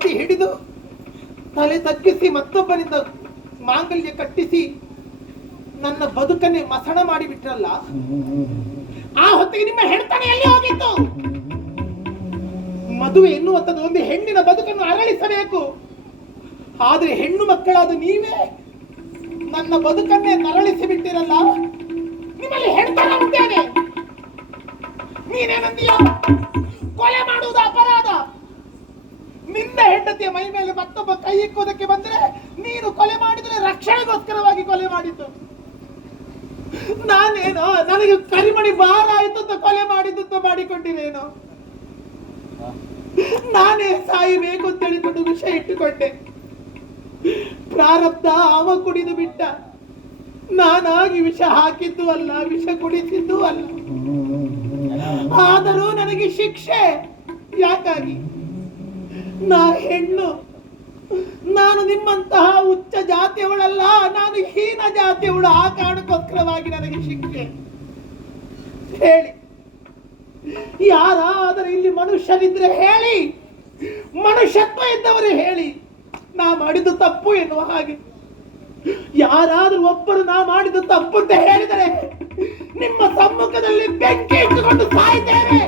ಒತ್ತಿ ಹಿಡಿದು ತಲೆ ತಗ್ಗಿಸಿ ಮತ್ತೊಬ್ಬನಿಂದ ಮಾಂಗಲ್ಯ ಕಟ್ಟಿಸಿ ನನ್ನ ಬದುಕನ್ನೇ ಮಸಣ ಮಾಡಿಬಿಟ್ರಲ್ಲ. ಆ ಹೊತ್ತಿಗೆ ನಿಮ್ಮ ಹೆಣ್ತನ ಎಲ್ಲಿ ಹೋಗಿತ್ತು? ಮದುವೆ ಎನ್ನುವಂಥದ್ದು ಒಂದು ಹೆಣ್ಣಿನ ಬದುಕನ್ನು ಅರಳಿಸಬೇಕು. ಆದ್ರೆ ಹೆಣ್ಣು ಮಕ್ಕಳಾದ ನೀವೇ ನನ್ನ ಬದುಕನ್ನೇ ನರಳಿಸಿ ಬಿಟ್ಟಿರಲ್ಲ. ನಿಮ್ಮಲ್ಲಿ ಹೆಣ್ತನ ಉಂಟೇನೆ? ನೀನೇನಂದೀಯ? ಕೊಲೆ ಮಾಡುವುದು ಅಪರಾಧ. ನಿನ್ನ ಹೆಂಡತಿಯ ಮೈ ಮೇಲೆ ಮತ್ತೊಬ್ಬ ಕೈ ಇಕ್ಕುವುದಕ್ಕೆ ಬಂದ್ರೆ ನೀನು ಕೊಲೆ ಮಾಡಿದ್ರೆ ರಕ್ಷಣೆಗೋಸ್ಕರವಾಗಿ ಕೊಲೆ ಮಾಡಿದ್ದು. ನಾನೇನೋ ನನಗೆ ಕರಿಮಣಿ ಭಾರ ಆಯ್ತು ಅಂತ ಕೊಲೆ ಮಾಡಿದ್ದು ಅಂತ ಮಾಡಿಕೊಂಡಿರೇನೋ. ನಾನೇ ಸಾಯಬೇಕು ಅಂತ ಹೇಳಿಕೊಂಡು ವಿಷ ಇಟ್ಟುಕೊಂಡೆ. ಪ್ರಾರಬ್ಧ ಅವ ಕುಡಿದು ಬಿಟ್ಟ. ನಾನಾಗಿ ವಿಷ ಹಾಕಿದ್ದು ಅಲ್ಲ, ವಿಷ ಕುಡಿಸಿದ್ದು ಅಲ್ಲ. ಆದರೂ ನನಗೆ ಶಿಕ್ಷೆ ಯಾಕಾಗಿ? ನಾ ಹೆಣ್ಣು, ನಾನು ನಿಮ್ಮಂತಹ ಉಚ್ಚ ಜಾತಿಯವಳಲ್ಲ, ನಾನು ಹೀನ ಜಾತಿಯವಳು. ಆ ಕಾರಣಕ್ಕೋಸ್ಕರವಾಗಿ ನನಗೆ ಶಿಕ್ಷೆ. ಹೇಳಿ, ಯಾರಾದರೂ ಇಲ್ಲಿ ಮನುಷ್ಯರಿದ್ರೆ ಹೇಳಿ, ಮನುಷ್ಯತ್ವ ಇದ್ದವರು ಹೇಳಿ, ನಾ ಮಾಡಿದ್ದು ತಪ್ಪು ಎನ್ನುವ ಹಾಗೆ. ಯಾರಾದ್ರೂ ಒಬ್ಬರು ನಾ ಮಾಡಿದ್ದು ತಪ್ಪು ಅಂತ ಹೇಳಿದರೆ ನಿಮ್ಮ ಸಮ್ಮುಖದಲ್ಲಿ ಬೆಂಕಿ ಇಟ್ಟುಕೊಂಡು ಸಾಯ್ತೇನೆ.